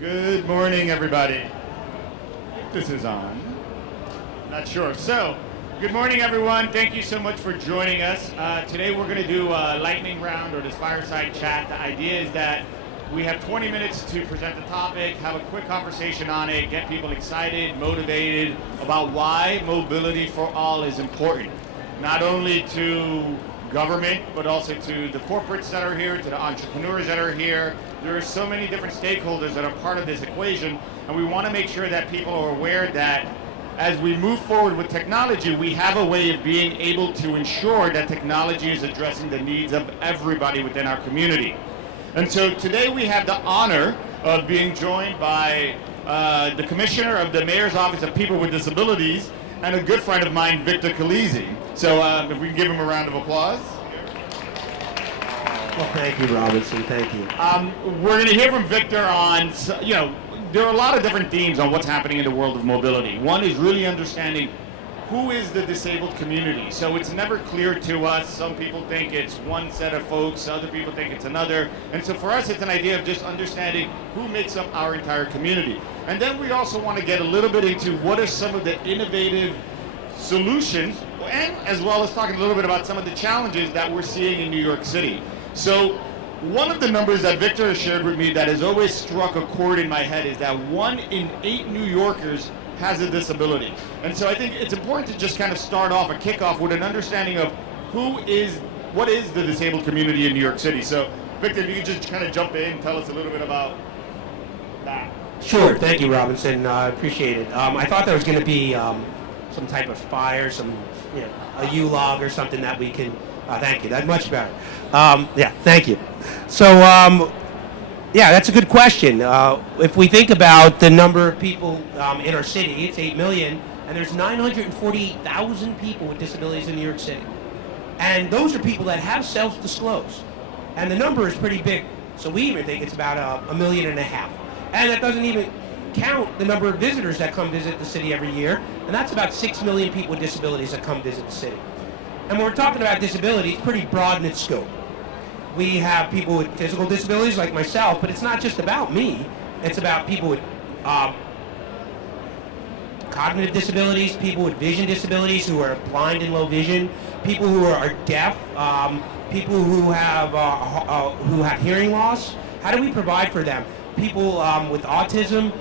Good morning, everybody. This is on. Not sure. So, good morning, everyone. Thank you so much for joining us. Today we're going to do a lightning round or this fireside chat. The idea is that we have 20 minutes to present the topic, have a quick conversation on it, get people excited, motivated about why mobility for all is important. Not only to government, but also to the corporates that are here, to the entrepreneurs that are here. There are so many different stakeholders that are part of this equation, and we want to make sure that people are aware that as we move forward with technology, we have a way of being able to ensure that technology is addressing the needs of everybody within our community. And so today we have the honor of being joined by the Commissioner of the Mayor's Office of People with Disabilities and a good friend of mine, Victor Calise. So if we can give him a round of applause. Well, thank you, Robinson. Thank you. We're going to hear from Victor on, there are a lot of different themes on what's happening in the world of mobility. One is really understanding who is the disabled community. So it's never clear to us. Some people think it's one set of folks, other people think it's another. And so for us, it's an idea of just understanding who makes up our entire community. And then we also want to get a little bit into what are some of the innovative solutions, and as well as talking a little bit about some of the challenges that we're seeing in New York City. So one of the numbers that Victor has shared with me that has always struck a chord in my head is that 1 in 8 New Yorkers has a disability. And so I think it's important to just kind of start off a kickoff with an understanding of what is the disabled community in New York City. So Victor, if you could just kind of jump in and tell us a little bit about that. Sure. Thank you, Robinson. I appreciate it. I thought there was going to be some type of fire, a U-log or something that we can. Thank you. That's much better. Thank you. So, that's a good question. If we think about the number of people in our city, it's 8 million, and there's 948,000 people with disabilities in New York City. And those are people that have self-disclosed. And the number is pretty big. So we even think it's about 1.5 million. And that doesn't even count the number of visitors that come visit the city every year. And that's about 6 million people with disabilities that come visit the city. And when we're talking about disability, it's pretty broad in its scope. We have people with physical disabilities like myself, but it's not just about me. It's about people with cognitive disabilities, people with vision disabilities who are blind and low vision, people who are deaf, people who have hearing loss. How do we provide for them? People with autism,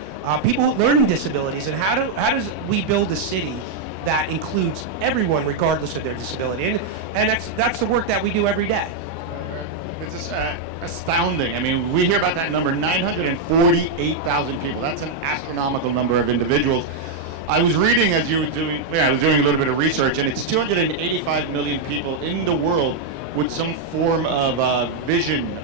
people with learning disabilities, and how does we build a city that includes everyone regardless of their disability? And that's the work that we do every day. It's just astounding. I mean, we hear about that number, 948,000 people. That's an astronomical number of individuals. I was reading as you were doing, I was doing a little bit of research, and it's 285 million people in the world with some form of vision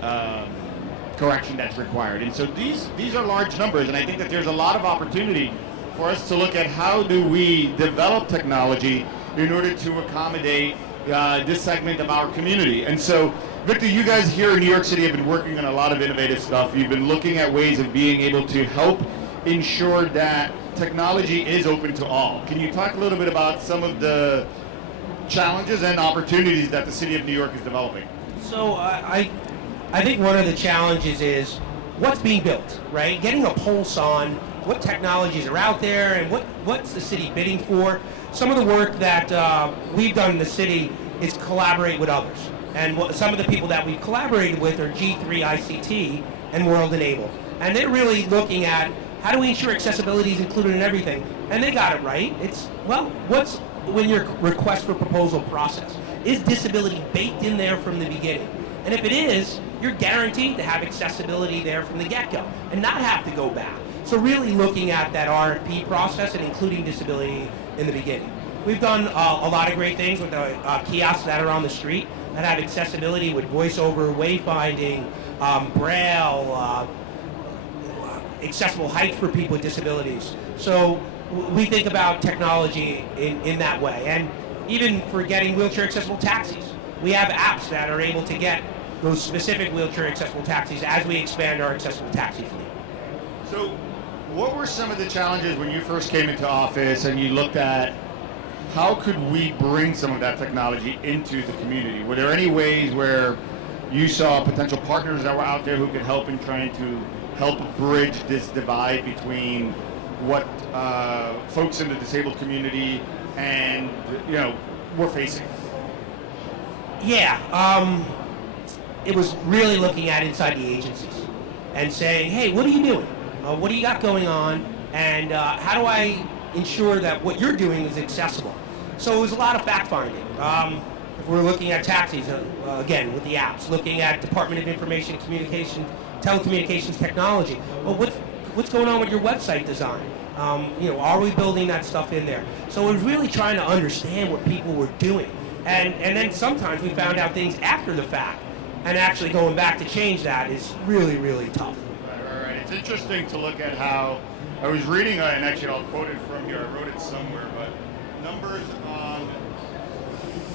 correction that's required. And so these are large numbers, and I think that there's a lot of opportunity for us to look at how do we develop technology in order to accommodate this segment of our community. And so, Victor, you guys here in New York City have been working on a lot of innovative stuff. You've been looking at ways of being able to help ensure that technology is open to all. Can you talk a little bit about some of the challenges and opportunities that the city of New York is developing? So I think one of the challenges is what's being built, right? Getting a pulse on what technologies are out there and what's the city bidding for. Some of the work that we've done in the city is collaborate with others. And some of the people that we've collaborated with are G3 ICT and World Enable. And they're really looking at how do we ensure accessibility is included in everything? And they got it right. It's, what's when your request for proposal process? Is disability baked in there from the beginning? And if it is, you're guaranteed to have accessibility there from the get-go and not have to go back. So really looking at that RFP process and including disability in the beginning. We've done a lot of great things with the kiosks that are on the street that have accessibility with voice-over, wayfinding, braille, accessible height for people with disabilities. So we think about technology in that way. And even for getting wheelchair accessible taxis, we have apps that are able to get those specific wheelchair accessible taxis as we expand our accessible taxi fleet. So what were some of the challenges when you first came into office and you looked at how could we bring some of that technology into the community? Were there any ways where you saw potential partners that were out there who could help in trying to help bridge this divide between what folks in the disabled community and we're facing. Yeah, it was really looking at inside the agencies and saying, hey, what are you doing? What do you got going on? And how do I ensure that what you're doing is accessible? So it was a lot of fact finding. If we're looking at taxis, again, with the apps, looking at Department of Information Communication, Telecommunications Technology. Well, what's going on with your website design? Are we building that stuff in there? So we're really trying to understand what people were doing. And then sometimes we found out things after the fact. And actually going back to change that is really, really tough. Right. It's interesting to look at how, I was reading, and actually I'll quote it from here, I wrote it somewhere, but numbers on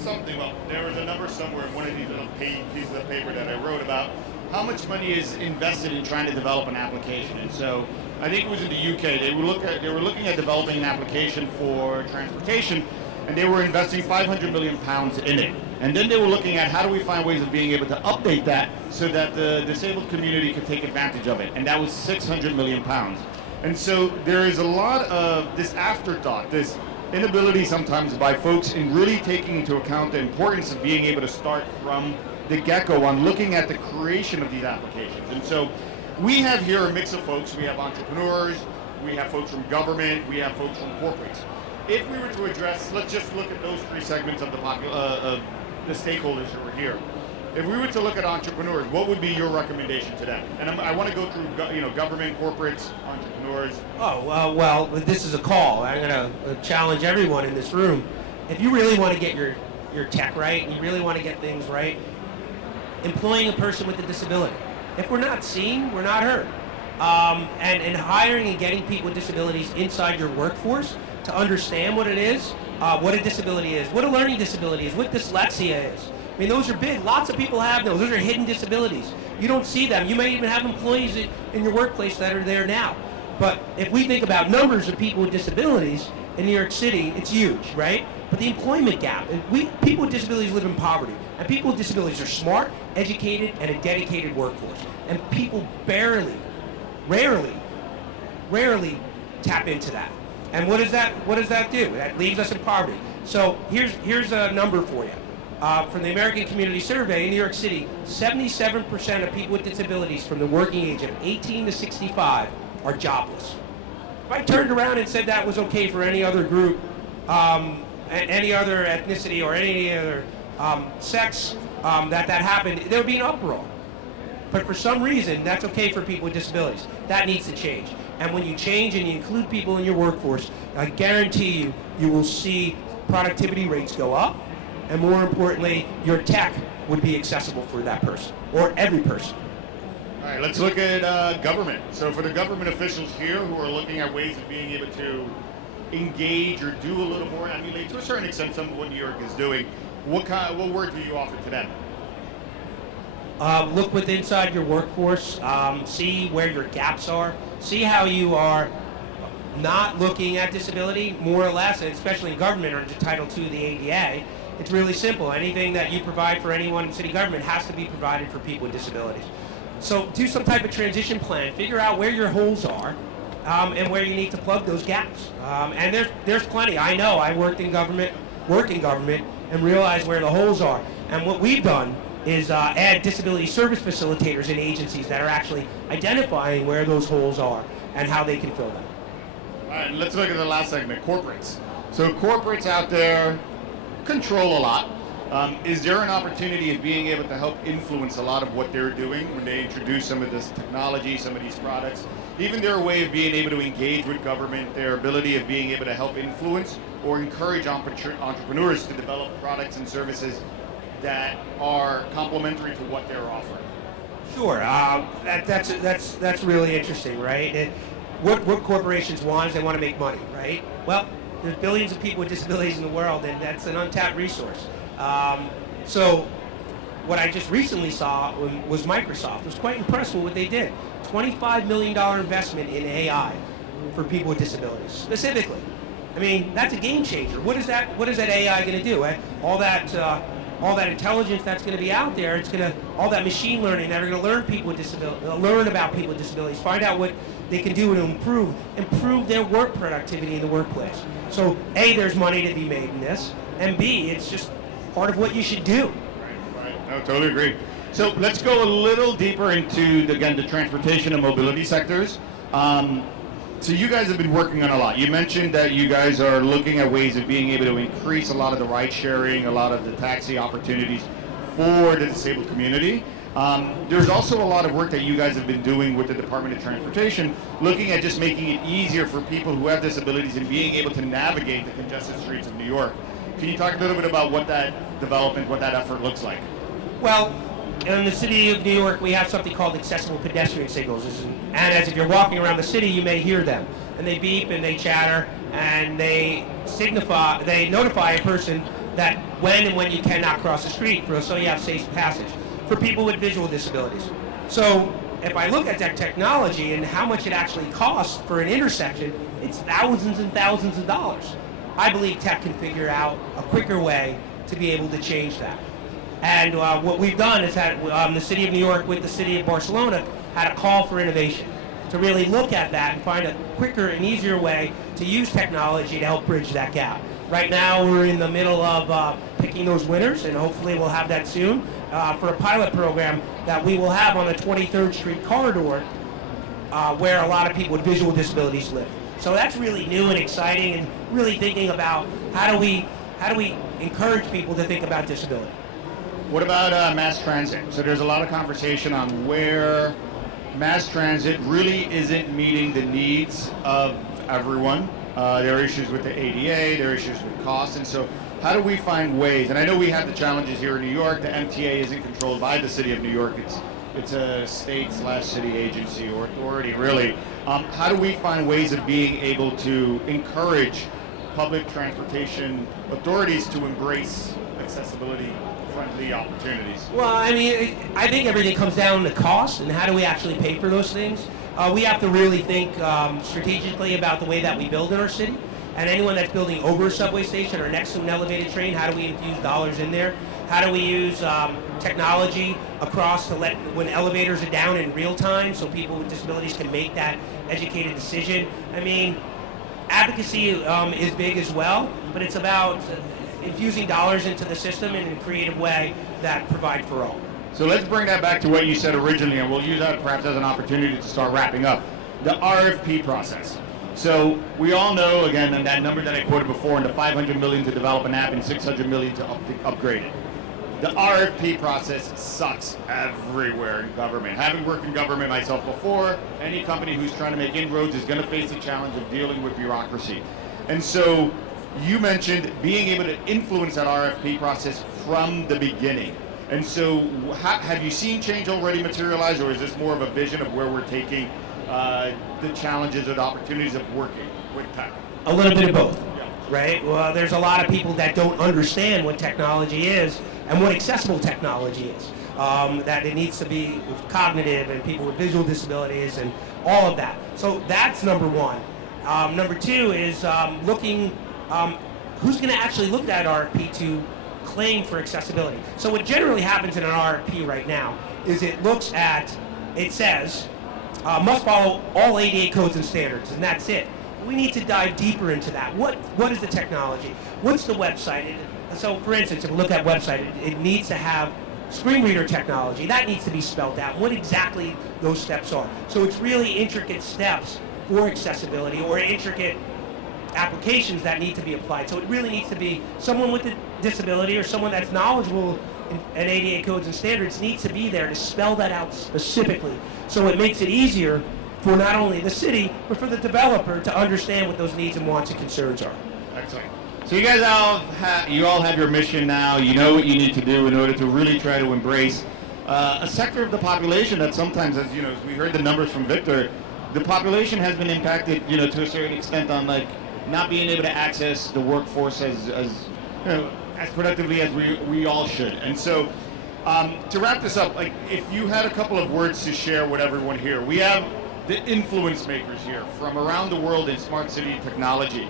something, well, there was a number somewhere in one of these little pieces of paper that I wrote about how much money is invested in trying to develop an application. And so I think it was in the UK, they were looking at developing an application for transportation, and they were investing 500 million pounds in it. And then they were looking at how do we find ways of being able to update that so that the disabled community could take advantage of it. And that was 600 million pounds. And so there is a lot of this afterthought, this inability sometimes by folks in really taking into account the importance of being able to start from the get-go on looking at the creation of these applications. And so we have here a mix of folks. We have entrepreneurs, we have folks from government, we have folks from corporates. If we were to address, let's just look at those three segments of the stakeholders who are here. If we were to look at entrepreneurs, what would be your recommendation to them? And I want to go through, government, corporates, entrepreneurs. Oh, well, this is a call. I'm going to challenge everyone in this room. If you really want to get your tech right, and you really want to get things right, employing a person with a disability. If we're not seen, we're not heard. And hiring and getting people with disabilities inside your workforce to understand what it is, what a disability is, what a learning disability is, what dyslexia is. I mean, those are big. Lots of people have those. Those are hidden disabilities. You don't see them. You may even have employees in your workplace that are there now. But if we think about numbers of people with disabilities in New York City, it's huge, right? But the employment gap, people with disabilities live in poverty. And people with disabilities are smart, educated, and a dedicated workforce. And people rarely tap into that. And what does that do? That leaves us in poverty. So here's a number for you. From the American Community Survey in New York City, 77% of people with disabilities from the working age of 18 to 65 are jobless. If I turned around and said that was okay for any other group, any other ethnicity or any other sex that happened, there would be an uproar. But for some reason, that's okay for people with disabilities. That needs to change. And when you change and you include people in your workforce, I guarantee you will see productivity rates go up, and more importantly, your tech would be accessible for that person, or every person. All right, let's look at government. So for the government officials here who are looking at ways of being able to engage or do a little more, I mean, to a certain extent, some of what New York is doing, what word do you offer to them? Look with inside your workforce, see where your gaps are, see how you are not looking at disability, more or less, and especially in government under Title II of the ADA. It's really simple. Anything that you provide for anyone in city government has to be provided for people with disabilities. So do some type of transition plan, figure out where your holes are, and where you need to plug those gaps. And there's plenty. I know, I work in government, and realize where the holes are. And what we've done is add disability service facilitators in agencies that are actually identifying where those holes are and how they can fill them. All right, let's look at the last segment, corporates. So corporates out there control a lot. Is there an opportunity of being able to help influence a lot of what they're doing when they introduce some of this technology, some of these products? Even their way of being able to engage with government, their ability of being able to help influence or encourage entrepreneurs to develop products and services that are complementary to what they're offering. Sure, that's really interesting, right? And what corporations want is they want to make money, right? Well, there's billions of people with disabilities in the world, and that's an untapped resource. So what I just recently saw was Microsoft. I was quite impressed with what they did. $25 million investment in AI for people with disabilities, specifically. I mean, that's a game changer. What is that AI going to do? All that all that intelligence that's going to be out there. It's going to all that machine learning that are going to learn people with disabilities, learn about people with disabilities, find out what they can do to improve their work productivity in the workplace. So A, there's money to be made in this, and B, it's just part of what you should do. Right. No, totally agree. So let's go a little deeper into, again, the transportation and mobility sectors. So you guys have been working on a lot. You mentioned that you guys are looking at ways of being able to increase a lot of the ride sharing, a lot of the taxi opportunities for the disabled community. There's also a lot of work that you guys have been doing with the Department of Transportation, looking at just making it easier for people who have disabilities and being able to navigate the congested streets of New York. Can you talk a little bit about what that development, what that effort looks like? Well, in the city of New York, we have something called accessible pedestrian signals. And as if you're walking around the city, you may hear them. And they beep and they chatter and they notify a person that when you cannot cross the street, so you have safe passage for people with visual disabilities. So if I look at that technology and how much it actually costs for an intersection, it's thousands and thousands of dollars. I believe tech can figure out a quicker way to be able to change that. And what we've done is that the City of New York with the City of Barcelona had a call for innovation to really look at that and find a quicker and easier way to use technology to help bridge that gap. Right now we're in the middle of picking those winners, and hopefully we'll have that soon for a pilot program that we will have on the 23rd Street corridor where a lot of people with visual disabilities live. So that's really new and exciting, and really thinking about how do we encourage people to think about disability. What about mass transit? So there's a lot of conversation on where mass transit really isn't meeting the needs of everyone. There are issues with the ADA, there are issues with cost, and so how do we find ways? And I know we have the challenges here in New York. The MTA isn't controlled by the City of New York. It's a state/city agency or authority, really. How do we find ways of being able to encourage public transportation authorities to embrace accessibility-friendly opportunities? Well, I mean, I think everything comes down to cost and how do we actually pay for those things. We have to really think strategically about the way that we build in our city. And anyone that's building over a subway station or next to an elevated train, how do we infuse dollars in there? How do we use technology across to let when elevators are down in real time so people with disabilities can make that educated decision? I mean, advocacy is big as well, but it's about infusing dollars into the system in a creative way that provide for all. So let's bring that back to what you said originally, and we'll use that perhaps as an opportunity to start wrapping up. The RFP process. So we all know, again, and that number that I quoted before, and the $500 million to develop an app and $600 million to upgrade it. The RFP process sucks everywhere in government. Having worked in government myself before, any company who's trying to make inroads is going to face the challenge of dealing with bureaucracy. And so you mentioned being able to influence that RFP process from the beginning. And so have you seen change already materialize, or is this more of a vision of where we're taking the challenges or the opportunities of working with tech? A little bit of both, right? Well, there's a lot of people that don't understand what technology is and what accessible technology is. That it needs to be cognitive and people with visual disabilities and all of that. So that's number one. Number two is looking, who's going to actually look at RFP to claim for accessibility. So what generally happens in an RFP right now is it says, must follow all ADA codes and standards, and that's it. We need to dive deeper into that. What is the technology? What's the website? So for instance, if we look at website, it needs to have screen reader technology. That needs to be spelled out, what exactly those steps are. So it's really intricate steps for accessibility or intricate applications that need to be applied. So it really needs to be someone with a disability or someone that's knowledgeable in ADA codes and standards needs to be there to spell that out specifically. So it makes it easier for not only the city, but for the developer to understand what those needs and wants and concerns are. Excellent. So you guys all have your mission now. You know what you need to do in order to really try to embrace a sector of the population that sometimes, as you know, as we heard the numbers from Victor, the population has been impacted, to a certain extent on not being able to access the workforce as productively as we all should. And so to wrap this up, if you had a couple of words to share with everyone here, we have the influence makers here from around the world in smart city technology.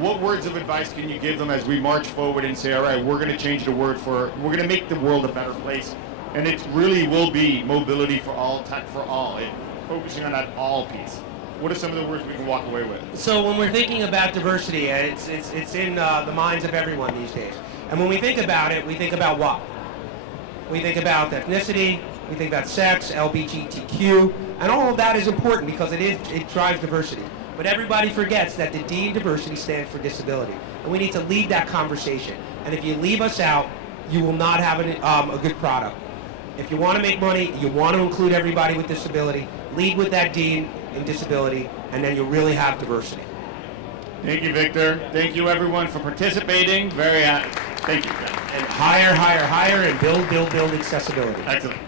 what words of advice can you give them as we march forward and say, all right, we're going to change the word we're going to make the world a better place, and it really will be mobility for all, tech for all, and focusing on that all piece. What are some of the words we can walk away with? So when we're thinking about diversity, it's in the minds of everyone these days. And when we think about it, we think about what? We think about ethnicity, we think about sex, LGBTQ, and all of that is important because it drives diversity. But everybody forgets that the D in diversity stands for disability. And we need to lead that conversation. And if you leave us out, you will not have a good product. If you want to make money, you want to include everybody with disability, lead with that D in disability, and then you'll really have diversity. Thank you, Victor. Thank you, everyone, for participating. Thank you. And higher, and build accessibility. Excellent.